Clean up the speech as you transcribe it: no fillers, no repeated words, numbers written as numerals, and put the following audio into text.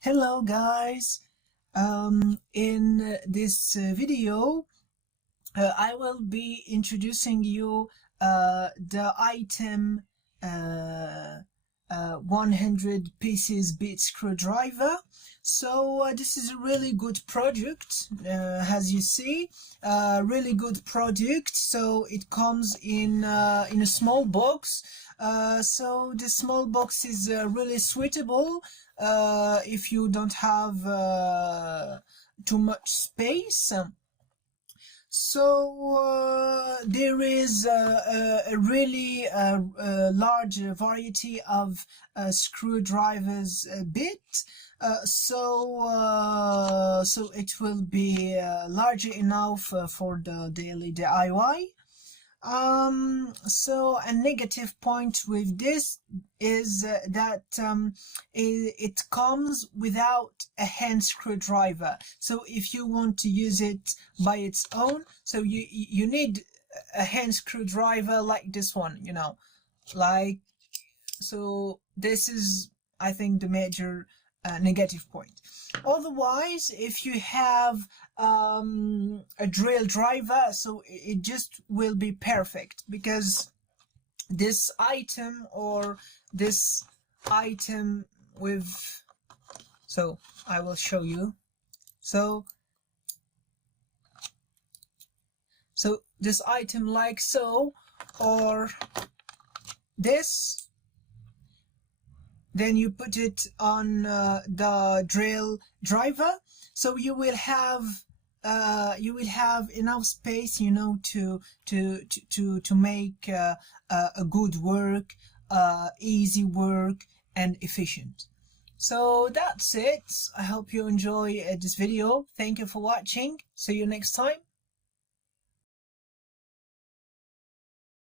Hello guys, in this video I will be introducing you the item 100 pieces bit screwdriver. So this is a really good product, as you see, really good product. So it comes in a small box. So the small box is really suitable if you don't have too much space. So there is a really large variety of screwdrivers bit. So it will be large enough for the daily DIY. So a negative point with this is that it comes without a hand screwdriver. So if you want to use it by its own, so you need a hand screwdriver like this one, you know, like, so this is, I think, the major negative point. Otherwise, if you have a drill driver, so it just will be perfect, because this item with, so I will show you. So this item like so, or this, then you put it on the drill driver, so you will have enough space, you know, to make a good work, easy work, and efficient. So that's it. I hope you enjoy this video. Thank you for watching. See you next time.